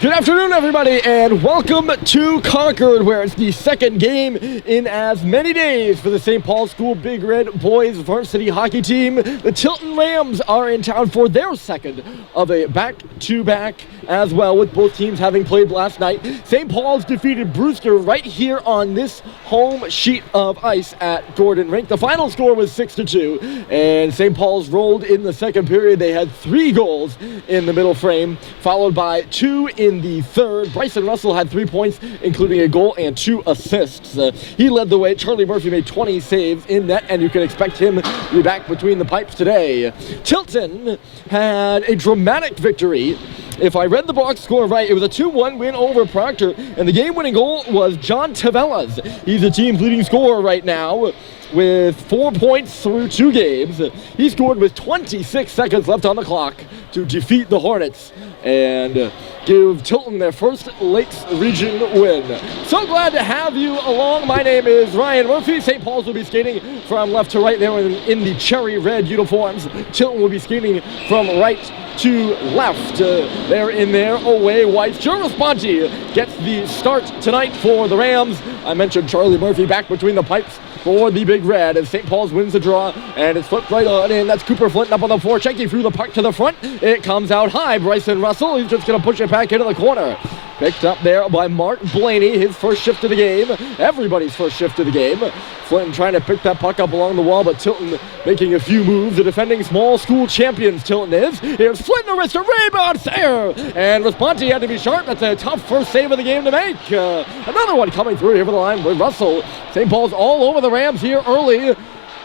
Good afternoon, everybody, and welcome to Concord, where it's the second game in as many days for the St. Paul School Big Red boys varsity hockey team. The Tilton Rams are in town for their second of a back-to-back as well, with both teams having played last night. St. Paul's defeated Brewster right here on this home sheet of ice at Gordon Rink. The final score was 6-2, and St. Paul's rolled in the second period. They had 3 goals in the middle frame, followed by 2 in the third. Bryson Russell had 3 points, including a goal and 2 assists. He led the way. Charlie Murphy made 20 saves in net, and you can expect him to be back between the pipes today. Tilton had a dramatic victory. If I read the box score right, it was a 2-1 win over Proctor, and the game-winning goal was John Tavella's. He's the team's leading scorer right now with 4 points through 2 games. He scored with 26 seconds left on the clock to defeat the Hornets and give Tilton their first Lakes Region win. So glad to have you along. My name is Ryan Murphy. St. Paul's will be skating from left to right there in the cherry red uniforms. Tilton will be skating from right to left. They're in their away whites. Joe Responti gets the start tonight for the Rams. I mentioned Charlie Murphy back between the pipes for the Big Red as St. Paul's wins the draw, and it's flipped right on in. That's Cooper Flint up on the forecheck. He threw the puck to the front. It comes out high. Bryson Russell, he's just going to push it back into the corner. Picked up there by Mark Blaney, his first shift of the game. Everybody's first shift of the game. Flint trying to pick that puck up along the wall, but Tilton making a few moves. The defending small school champions, Tilton is. Here's Flint, the wrist, a rebound, there! And Responti had to be sharp. That's a tough first save of the game to make. Another one coming through here for the line with Russell. St. Paul's all over the Rams here early. A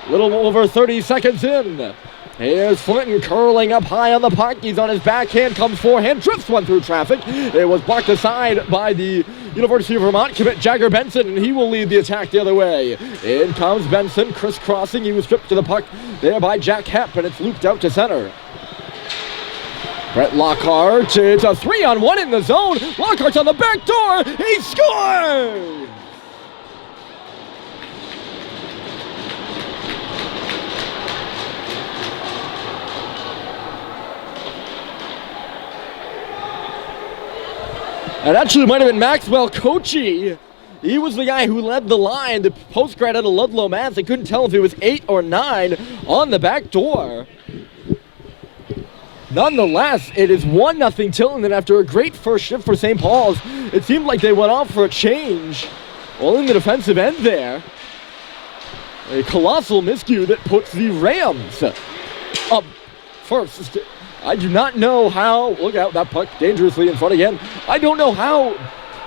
little over 30 seconds in. Here's Flinton curling up high on the puck. He's on his backhand, comes forehand, drifts one through traffic. It was blocked aside by the University of Vermont commit Jagger Benson, and he will lead the attack the other way. In comes Benson, crisscrossing. He was stripped to the puck there by Jack Hepp, and it's looped out to center. Brett Lockhart, it's a 3-on-1 in the zone. Lockhart's on the back door. He scores! It actually might have been Maxwell Kochi. He was the guy who led the line. The post-grad out of Ludlow, Mass. They couldn't tell if it was 8 or 9 on the back door. Nonetheless, it is 1-0 Tilton, and after a great first shift for St. Paul's, it seemed like they went off for a change. Well, in the defensive end there, a colossal miscue that puts the Rams up first. I do not know how, look out, that puck dangerously in front again. I don't know how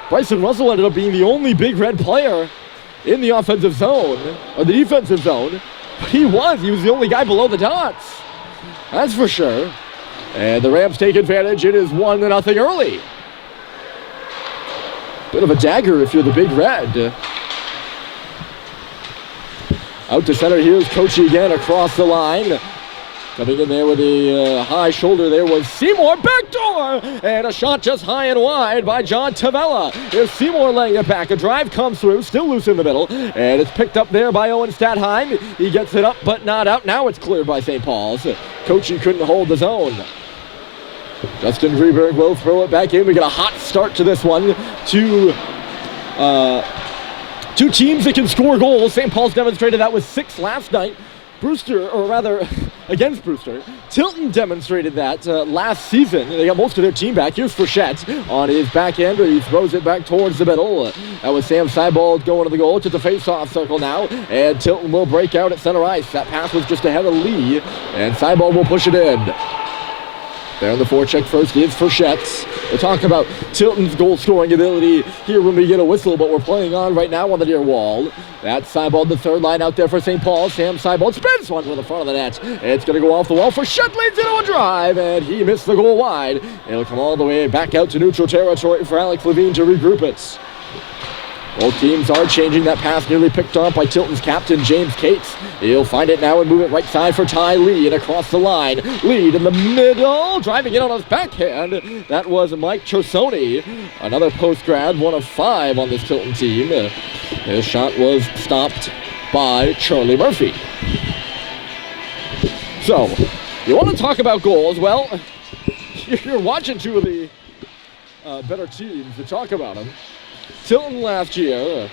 Bryson Russell ended up being the only Big Red player in the offensive zone, or the defensive zone, but he was the only guy below the dots. That's for sure. And the Rams take advantage. It is 1-0 early. Bit of a dagger if you're the Big Red. Out to center, here's Kochi again across the line. Coming in there with a high shoulder there was Seymour, backdoor, and a shot just high and wide by John Tavella. Here's Seymour laying it back. A drive comes through, still loose in the middle, and it's picked up there by Owen Statheim. He gets it up, but not out. Now it's cleared by St. Paul's. Kochi couldn't hold the zone. Justin Greenberg will throw it back in. We get a hot start to this one. Two teams that can score goals. St. Paul's demonstrated that with 6 last night. Brewster, or rather, against Brewster. Tilton demonstrated that last season. They got most of their team back. Here's Frechette on his backhand. He throws it back towards the middle. That was Sam Seibold going to the goal. To the face-off circle now. And Tilton will break out at center ice. That pass was just ahead of Lee. And Seibold will push it in. There on the forecheck first is Frechette. We'll talk about Tilton's goal-scoring ability here when we get a whistle, but we're playing on right now on the near wall. That's Seibold, the third line out there for St. Paul. Sam Seibold spins one to the front of the net. It's going to go off the wall. Frechette leads into a drive, and he missed the goal wide. It'll come all the way back out to neutral territory for Alex Levine to regroup it. Both teams are changing. That pass nearly picked off by Tilton's captain, James Cates. He'll find it now and move it right side for Ty Lee and across the line. Lead in the middle, driving it on his backhand. That was Mike Chersoni, another post-grad, 1 of 5 on this Tilton team. His shot was stopped by Charlie Murphy. So, you want to talk about goals? Well, you're watching two of the better teams to talk about them. Tilton last year.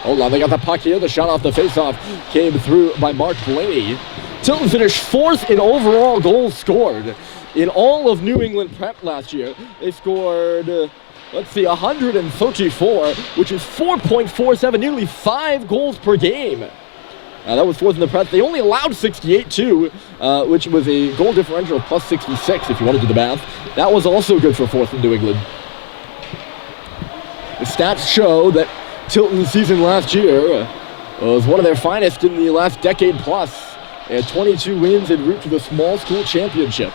Hold on, they got the puck here. The shot off the faceoff came through by Mark Blaney. Tilton finished 4th in overall goals scored in all of New England Prep last year. They scored, 134, which is 4.47, nearly 5 goals per game. That was 4th in the Prep. They only allowed 68 too, which was a goal differential of plus 66 if you want to do the math. That was also good for 4th in New England. The stats show that Tilton's season last year was one of their finest in the last decade plus. They had 22 wins en route to the small school championship.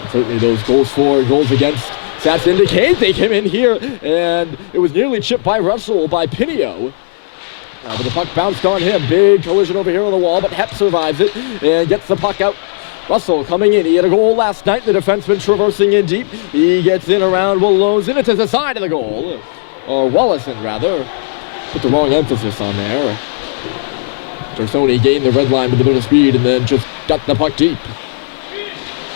And certainly those goals for, goals against stats indicate they came in here and it was nearly chipped by Russell by Pinio. But the puck bounced on him. Big collision over here on the wall, but Hep survives it and gets the puck out. Russell coming in. He had a goal last night. The defenseman traversing in deep. He gets in around Wolosin to the side of the goal. Or Wallison, rather. Put the wrong emphasis on there. Tersoni gained the red line with a bit of speed and then just ducked the puck deep.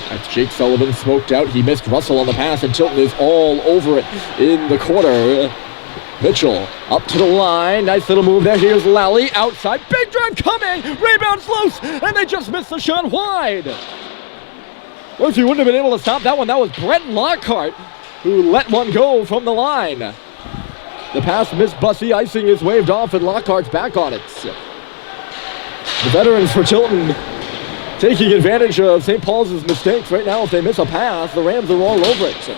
That's Jake Sullivan smoked out. He missed Russell on the pass, and Tilton is all over it in the corner. Mitchell up to the line. Nice little move there. Here's Lally outside. Big drive coming. Rebounds loose, and they just missed the shot wide. Well, if you wouldn't have been able to stop that one, that was Brent Lockhart who let one go from the line. The pass missed Bussey. Icing is waved off, and Lockhart's back on it. The veterans for Tilton taking advantage of St. Paul's mistakes. Right now, if they miss a pass, the Rams are all over it.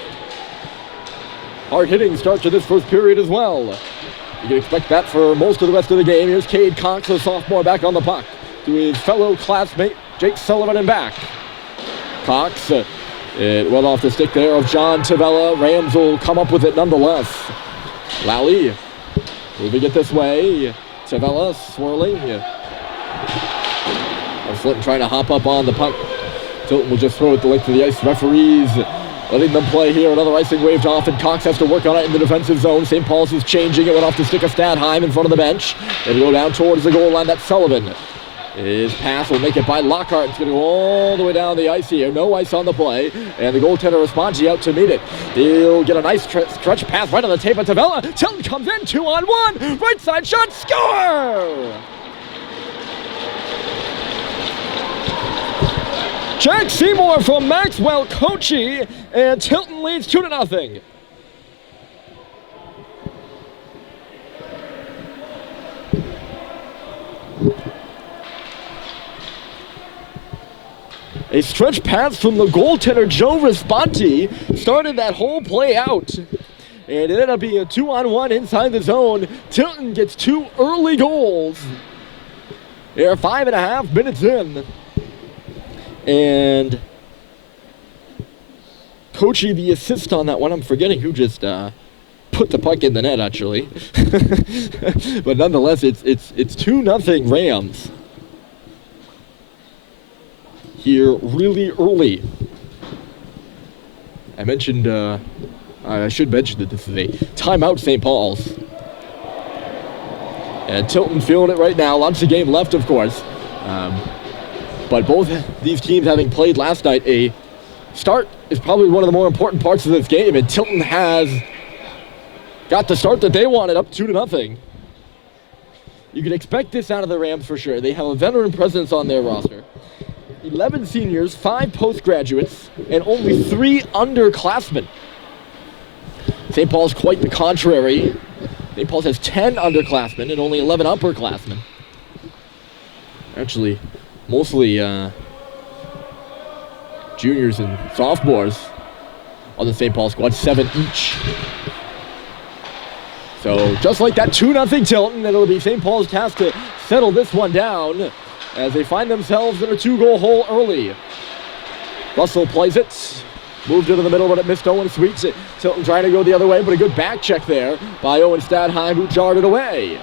Hard-hitting start to this first period as well. You can expect that for most of the rest of the game. Here's Cade Cox, a sophomore, back on the puck to his fellow classmate Jake Sullivan and back. Cox, it went off the stick there of John Tavella. Rams will come up with it nonetheless. Lally moving it this way. Tavella swirling. Flint trying to hop up on the puck. Tilton will just throw it the length of the ice. Referees letting them play here. Another icing waved off, and Cox has to work on it in the defensive zone. St. Paul's is changing. It went off the stick of Stadheim in front of the bench. They go down towards the goal line. That's Sullivan. His pass will make it by Lockhart. It's going to go all the way down the ice here. No ice on the play. And the goaltender Responsi out to meet it. He'll get a nice stretch pass right on the tape of Tavella. Tilton comes in 2-on-1. Right side shot. Score! Jack Seymour from Maxwell Kochi, and Tilton leads 2-0. A stretch pass from the goaltender Joe Responti started that whole play out. And it ended up being a 2-on-1 inside the zone. Tilton gets 2 early goals. They're 5.5 minutes in. And Kochi, the assist on that one, I'm forgetting who just put the puck in the net, actually. But nonetheless, it's 2-0 Rams here really early. I mentioned, I should mention that this is a timeout St. Paul's. And Tilton feeling it right now. Lots of game left, of course. But both these teams having played last night, a start is probably one of the more important parts of this game, and Tilton has got the start that they wanted, up 2-0. You can expect this out of the Rams for sure. They have a veteran presence on their roster. 11 seniors, 5 postgraduates, and only 3 underclassmen. St. Paul's quite the contrary. St. Paul's has 10 underclassmen and only 11 upperclassmen. Actually, mostly juniors and sophomores on the St. Paul squad, 7 each. So just like that, 2-0 Tilton, it'll be St. Paul's task to settle this one down as they find themselves in a 2-goal hole early. Russell plays it, moved into the middle, but it missed Owen Sweets. Tilton trying to go the other way, but a good back check there by Owen Stadheim, who jarred it away.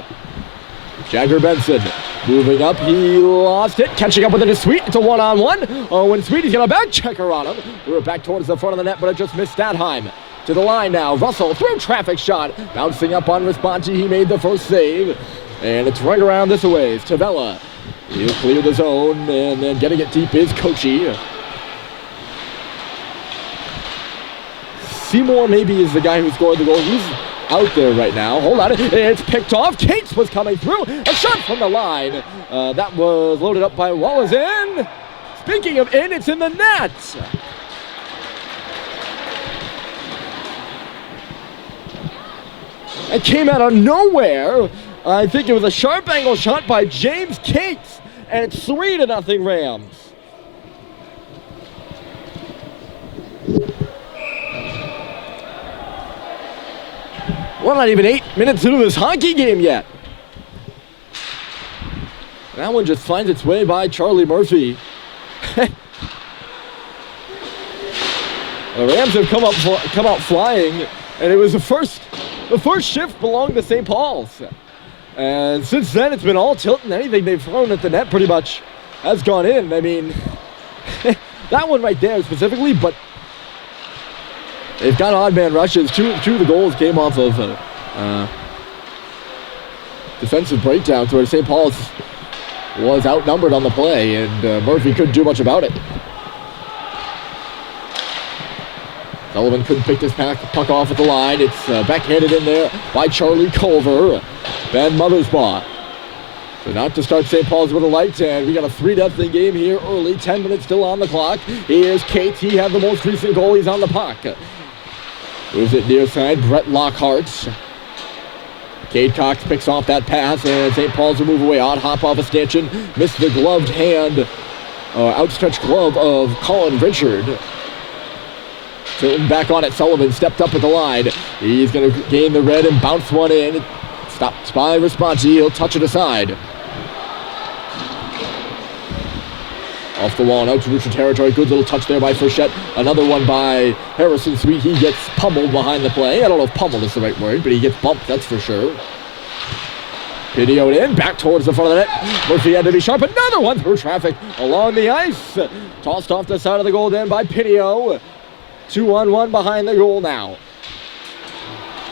Jagger Benson moving up, he lost it, catching up with it is Sweet. It's a 1-on-1. Owen Sweet, he's got a back checker on him. Threw it back towards the front of the net, but it just missed Stadheim. To the line now, Russell through traffic shot, bouncing up on Responsi. He made the first save, and it's right around this way. Tavella, he'll clear the zone, and then getting it deep is Kochi. Seymour maybe is the guy who scored the goal. He's out there right now. Hold on. It's picked off. Cates was coming through. A shot from the line. That was loaded up by Wallace in. Speaking of in, it's in the net. It came out of nowhere. I think it was a sharp angle shot by James Cates. And it's 3-0 Rams. We're not even 8 minutes into this hockey game yet. That one just finds its way by Charlie Murphy. The Rams have come out flying, and it was the first shift belonged to St. Paul's. And since then, it's been all Tilton. Anything they've thrown at the net pretty much has gone in. I mean, that one right there specifically, but they've got odd man rushes. Two of the goals came off of defensive breakdowns where St. Paul's was outnumbered on the play, and Murphy couldn't do much about it. Sullivan couldn't pick this puck off at the line. It's backhanded in there by Charlie Culver. Ben Mothersbaugh. So not to start St. Paul's with a light, and we got a 3-0 game here early. 10 minutes still on the clock. Here's Cates. He had the most recent goal. He's on the puck. Moves it near side. Brett Lockhart. Cade Cox picks off that pass, and St. Paul's will move away. Odd hop off a stanchion. Missed the gloved hand, outstretched glove of Colin Richard. Tilton back on it. Sullivan stepped up at the line. He's going to gain the red and bounce one in. Stopped by Responsi. He'll touch it aside. Off the wall and out to neutral territory. Good little touch there by Frechette. Another one by Harrison Sweet. He gets pummeled behind the play. I don't know if pummeled is the right word, but he gets bumped, that's for sure. Videoed in, back towards the front of the net. Murphy had to be sharp. Another one through traffic along the ice. Tossed off the side of the goal then by Pinio. 2-on-1 behind the goal now.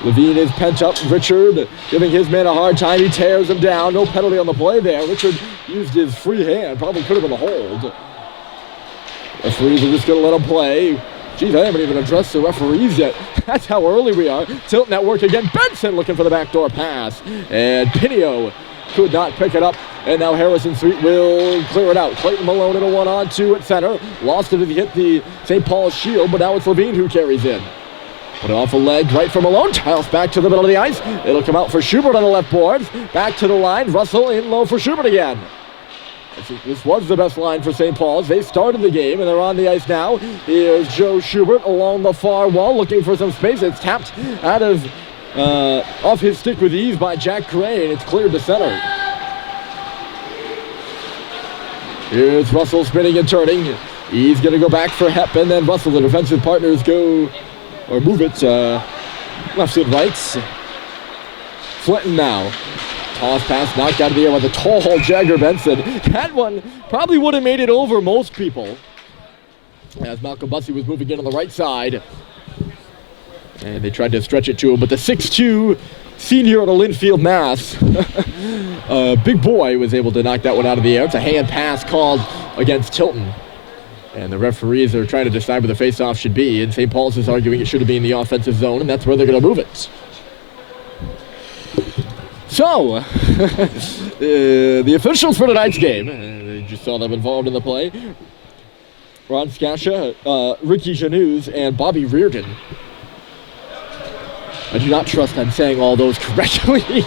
Levine is pent up. Richard giving his man a hard time. He tears him down. No penalty on the play there. Richard used his free hand. Probably could have been a hold. Referees are just going to let him play. Geez, I haven't even addressed the referees yet. That's how early we are. Tilton at work again. Benson looking for the backdoor pass. And Pinio could not pick it up. And now Harrison Sweet will clear it out. Clayton Malone in a 1-on-2 at center. Lost it as he hit the St. Paul's shield, but now it's Levine who carries in. Put it off a leg right from Malone. Tiles back to the middle of the ice. It'll come out for Schubert on the left boards. Back to the line. Russell in low for Schubert again. This was the best line for St. Paul's. They started the game, and they're on the ice now. Here's Joe Schubert along the far wall looking for some space. It's tapped out of off his stick with ease by Jack Gray, and it's cleared to center. Here's Russell spinning and turning. He's going to go back for Hep, and then Russell, the defensive partners, go or move it left and right. Flinton now. Toss pass knocked out of the air by the tall Jagger Benson. That one probably would have made it over most people, as Malcolm Bussey was moving in on the right side. And they tried to stretch it to him, but the 6'2" senior out of Linfield, Mass, big boy, was able to knock that one out of the air. It's a hand pass called against Tilton. And the referees are trying to decide where the faceoff should be. And St. Paul's is arguing it should have been in the offensive zone, and that's where they're going to move it. So, the officials for tonight's game, you just saw them involved in the play. Ron Skasha, Ricky Janus, and Bobby Reardon. I do not trust I'm saying all those correctly.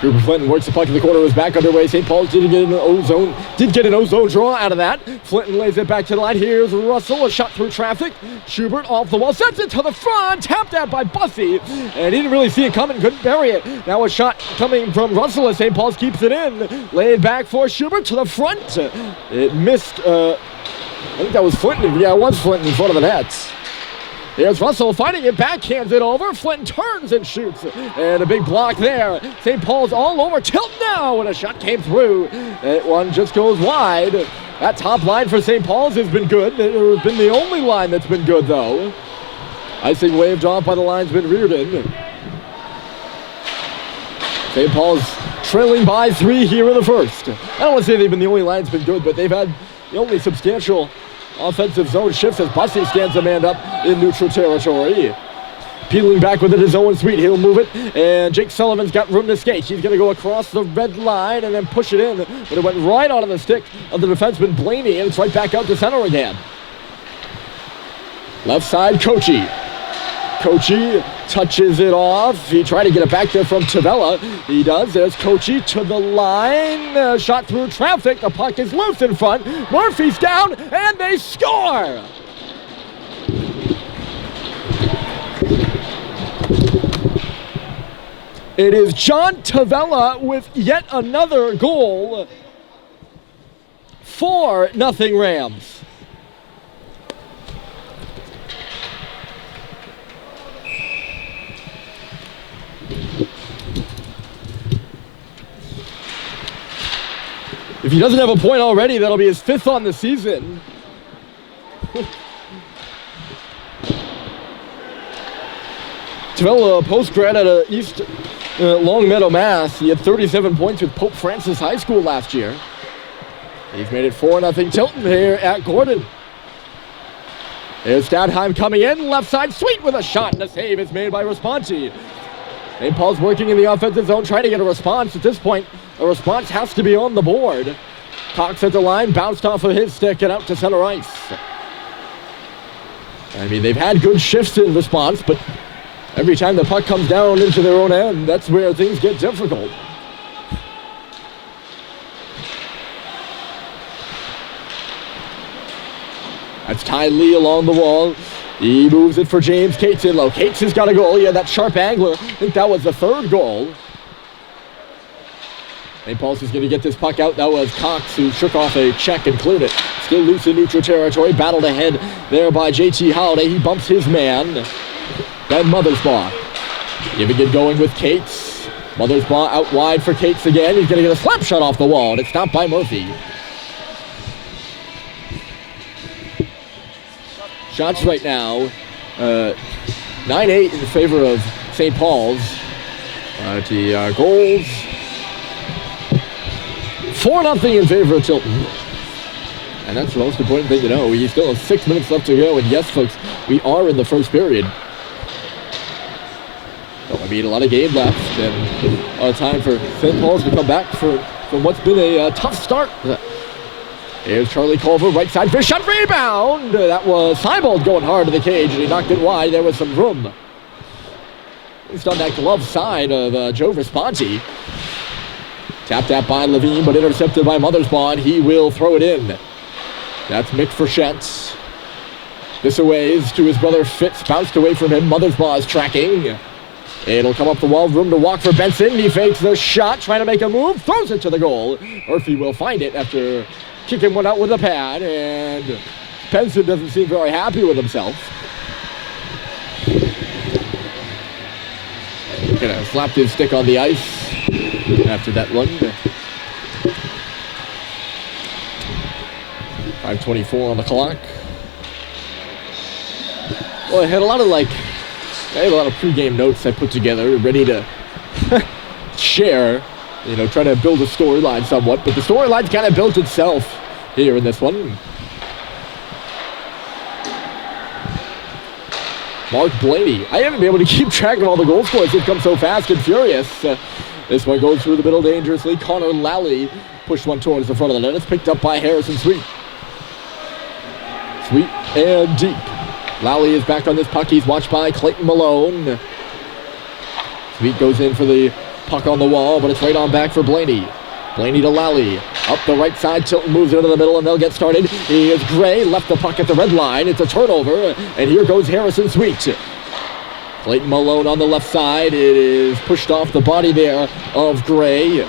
Cooper Flinton works the puck in the corner, was back underway. St. Paul's did get an ozone draw out of that. Flinton lays it back to the line. Here's Russell, a shot through traffic. Schubert off the wall, sends it to the front, tapped out by Bussey, and he didn't really see it coming, couldn't bury it. Now a shot coming from Russell as St. Paul's keeps it in. Laid back for Schubert to the front. It missed, I think that was Flinton. Yeah, it was Flinton in front of the net. Here's Russell fighting it, backhands it over. Flinton turns and shoots. And a big block there. St. Paul's all over. Tilton now, and a shot came through. That one just goes wide. That top line for St. Paul's has been good. It's been the only line that's been good, though. Icing waved off by the linesman Reardon. St. Paul's trailing by 3 here in the first. I don't want to say they've been the only line that's been good, but they've had the only substantial Offensive zone shifts as Bussey stands a man up in neutral territory. Peeling back with it is Owen Sweet. He'll move it, and Jake Sullivan's got room to skate. He's going to go across the red line and then push it in, but it went right onto the stick of the defenseman Blaney, and it's right back out to center again. Left side, Kochi. Kochi touches it off. He tried to get it back there from Tavella. He does. There's Kochi to the line. Shot through traffic. The puck is loose in front. Murphy's down, and they score! It is John Tavella with yet another goal. 4-0 Rams. If he doesn't have a point already, that'll be his 5th on the season. Tavella, post-grad at East Longmeadow, Mass. He had 37 points with Pope Francis High School last year. He's made it 4-0 Tilton here at Gordon. Here's Stadheim coming in, left side, Sweet with a shot, and a save is made by Responti. St. Paul's working in the offensive zone, trying to get a response. At this point, a response has to be on the board. Cox at the line, bounced off of his stick and out to center ice. I mean, they've had good shifts in response, but every time the puck comes down into their own end, that's where things get difficult. That's Ty Lee along the wall. He moves it for James Cates in low. Cates has got a goal. He had that sharp angler. I think that was the 3rd goal. St. Paul's is going to get this puck out. That was Cox who shook off a check and cleared it. Still loose in neutral territory. Battled ahead there by JT Holiday. He bumps his man. Ben Mothersbaugh giving it going with Cates. Mothersbaugh out wide for Cates again. He's going to get a slap shot off the wall, and it's stopped by Murphy. Shots right now, 9-8 in favor of St. Paul's. The goals, 4-0 in favor of Tilton. And that's the most important thing to know. We still have 6 minutes left to go, and yes, folks, we are in the first period. So, I mean, a lot of game left, and a lot of time for St. Paul's to come back from what's been a tough start. Here's Charlie Culver, right side, fish shot, rebound! That was Seibold going hard to the cage, and he knocked it wide. There was some room. It's on that glove side of Joe Responti. Tapped out by Levine, but intercepted by Mothersbaugh, and he will throw it in. That's Mick Frechette. This away to his brother Fitz, bounced away from him. Mothersbaugh is tracking. It'll come up the wall, room to walk for Benson. He fakes the shot, trying to make a move, throws it to the goal. Murphy will find it after kicking one out with a pad, and Benson doesn't seem very happy with himself. Gonna slap his stick on the ice after that run. 5:24 on the clock. Well, I had a lot of pregame notes I put together, ready to share, try to build a storyline somewhat, but the storyline's kind of built itself here in this one. Mark Blaney. I haven't been able to keep track of all the goal scores. They've come so fast and furious. This one goes through the middle dangerously. Connor Lally pushed one towards the front of the net. It's picked up by Harrison Sweet. Sweet and deep. Lally is back on this puck. He's watched by Clayton Malone. Sweet goes in for the puck on the wall, but it's right on back for Blaney. Blaney to Lally. Up the right side, Tilton moves into the middle, and they'll get started. Here's Gray, left the puck at the red line. It's a turnover, and here goes Harrison Sweet. Clayton Malone on the left side. It is pushed off the body there of Gray.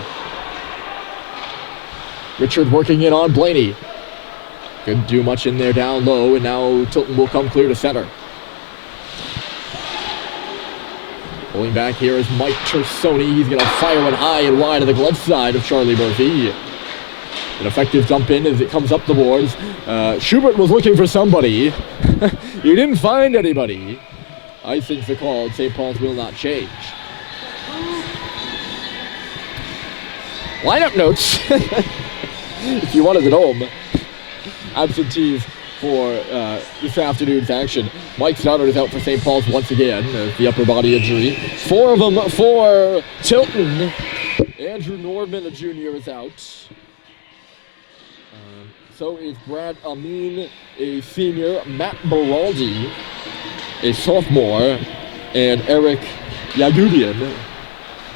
Richard working in on Blaney. Couldn't do much in there down low, and now Tilton will come clear to center. Pulling back here is Mike Tersoni. He's going to fire one high and wide to the glove side of Charlie Murphy. An effective dump in as it comes up the boards. Schubert was looking for somebody. He didn't find anybody. Icing's the call. St. Paul's will not change. Lineup notes. If you wanted at home. Absentees for this afternoon's action. Mike Stoddard is out for St. Paul's once again, the upper body injury. 4 of them for Tilton. Andrew Norman, a junior, is out. So is Brad Amin, a senior, Matt Baraldi, a sophomore, and Eric Yagudian,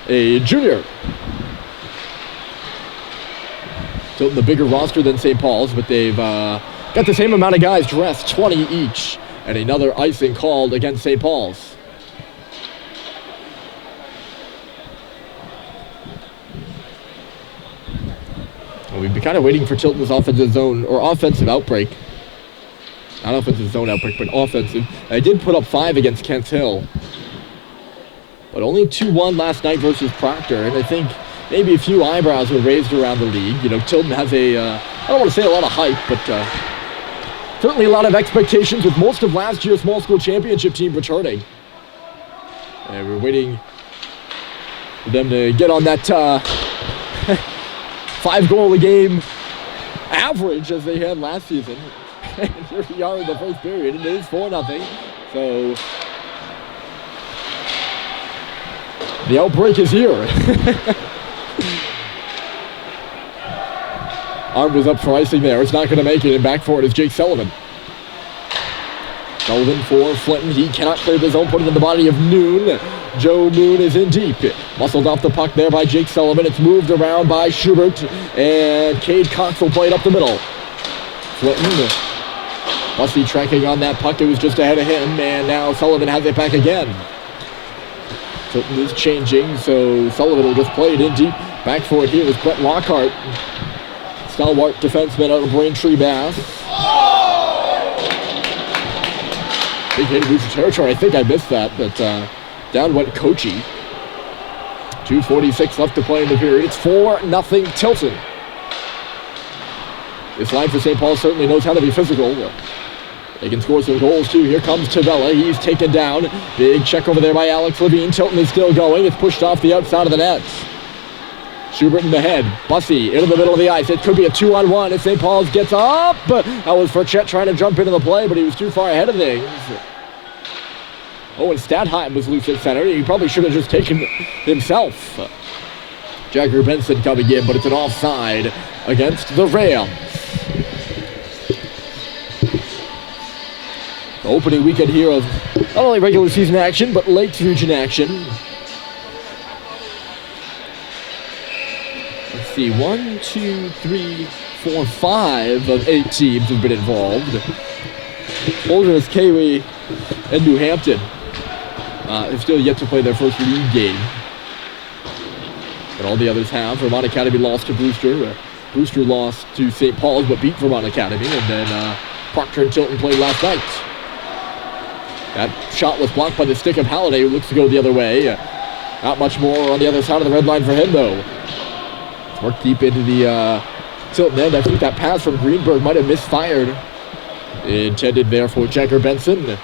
a junior. Tilton the bigger roster than St. Paul's, but they've got the same amount of guys dressed, 20 each, and another icing called against St. Paul's. Well, we've been kind of waiting for Tilton's offensive zone, or offensive outbreak. Not offensive zone outbreak, but offensive. They did put up 5 against Kent Hill, but only 2-1 last night versus Proctor, and I think maybe a few eyebrows were raised around the league. You know, Tilton has I don't want to say a lot of hype, but certainly a lot of expectations with most of last year's small school championship team returning. And we're waiting for them to get on that 5-goal-a-game average as they had last season. And here we are in the first period, and it is 4-0. So the outbreak is here. Arm was up for icing there. It's not going to make it, and back for it is Jake Sullivan. Sullivan for Flinton. He cannot clear his own, put it in the body of Noon. Joe Noon is in deep. Muscled off the puck there by Jake Sullivan. It's moved around by Schubert, and Cade Cox will play it up the middle. Flinton, Bussy tracking on that puck. It was just ahead of him, and now Sullivan has it back again. Tilton is changing, so Sullivan will just play it in deep. Back for it here is Brett Lockhart. Stalwart defenseman out of Braintree, Mass. Big hit in neutral territory. I think I missed that, but down went Kochi. 2:46 left to play in the period. It's 4-0 Tilton. This line for St. Paul certainly knows how to be physical. They can score some goals too. Here comes Tavella. He's taken down. Big check over there by Alex Levine. Tilton is still going. It's pushed off the outside of the net. Schubert in the head. Bussy into the middle of the ice. It could be a 2-on-1 if St. Paul's gets up. That was for Chet trying to jump into the play, but he was too far ahead of things. Oh, and Stadheim was loose at center. He probably should have just taken himself. Jagger Benson coming in, but it's an offside against the Rams. The opening weekend here of not only regular season action, but Lakes Region action. Let's see, 1, 2, 3, 4, 5 of 8 teams have been involved. Holderness, Cary, and New Hampton have still yet to play their first league game. But all the others have. Vermont Academy lost to Brewster. Brewster lost to St. Paul's, but beat Vermont Academy. And then Proctor and Tilton played last night. That shot was blocked by the stick of Halliday, who looks to go the other way. Not much more on the other side of the red line for him, though. It's worked deep into the Tilton end. I think that pass from Greenberg might have misfired. Intended there for Jagger Benson.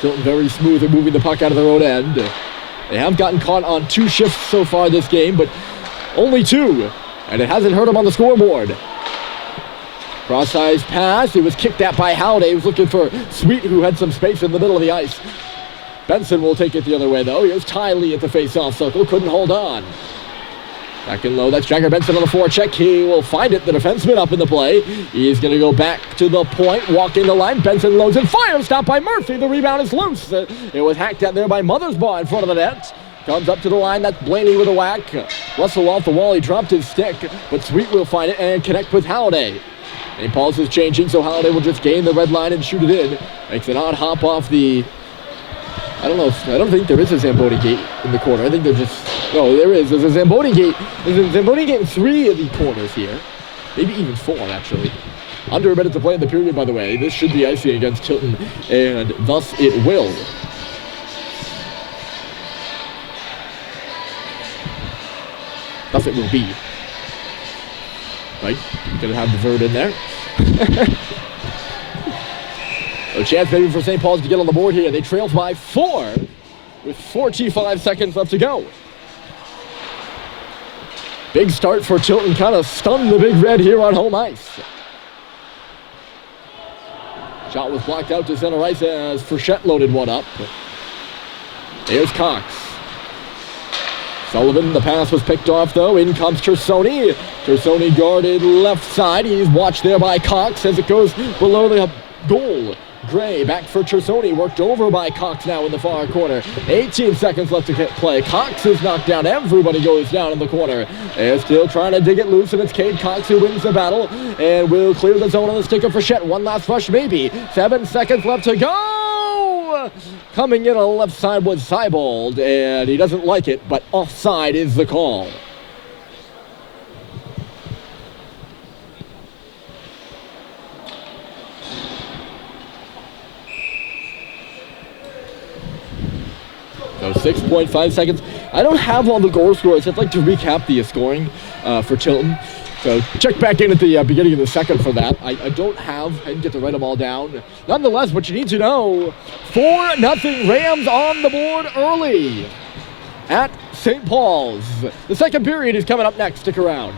Tilton very smooth at moving the puck out of their own end. They have gotten caught on 2 shifts so far this game, but only 2. And it hasn't hurt them on the scoreboard. Cross-ice pass. It was kicked at by Halliday. He was looking for Sweet, who had some space in the middle of the ice. Benson will take it the other way, though. Here's Ty Lee at the face-off circle. Couldn't hold on. Back in low. That's Jagger Benson on the forecheck. He will find it. The defenseman up in the play. He's going to go back to the point. Walk in the line. Benson loads and fires. Stopped by Murphy. The rebound is loose. It was hacked at there by Mothersbaugh in front of the net. Comes up to the line. That's Blaney with a whack. Russell off the wall. He dropped his stick. But Sweet will find it and connect with Halliday. St. Paul's is changing, so Halliday will just gain the red line and shoot it in. Makes an odd hop off the... I don't think there is a Zamboni gate in the corner. I think they're just... No, there is. There's a Zamboni gate. There's a Zamboni gate in 3 of the corners here. Maybe even 4, actually. Under a minute to play in the period, by the way. This should be icing against Tilton, and thus it will. Thus it will be. Right? Gonna have the vert in there. A chance maybe for St. Paul's to get on the board here. They trail by 4 with 45 seconds left to go. Big start for Tilton. Kind of stunned the Big Red here on home ice. Shot was blocked out to center ice as Frechette loaded one up. Here's Cox. Sullivan, the pass was picked off though. In comes Tersoni. Tersoni guarded left side. He's watched there by Cox as it goes below the goal. Gray back for Tersoni, worked over by Cox now in the far corner. 18 seconds left to play. Cox is knocked down. Everybody goes down in the corner. They're still trying to dig it loose, and it's Cade Cox who wins the battle and will clear the zone on the stick of Frechette. One last rush, maybe. 7 seconds left to go. Coming in on the left side was Seibold, and he doesn't like it, but offside is the call. So 6.5 seconds. I don't have all the goal scores. I'd like to recap the scoring for Tilton. So check back in at the beginning of the second for that. I didn't get to write them all down. Nonetheless, what you need to know, 4-0 Rams on the board early at St. Paul's. The second period is coming up next. Stick around.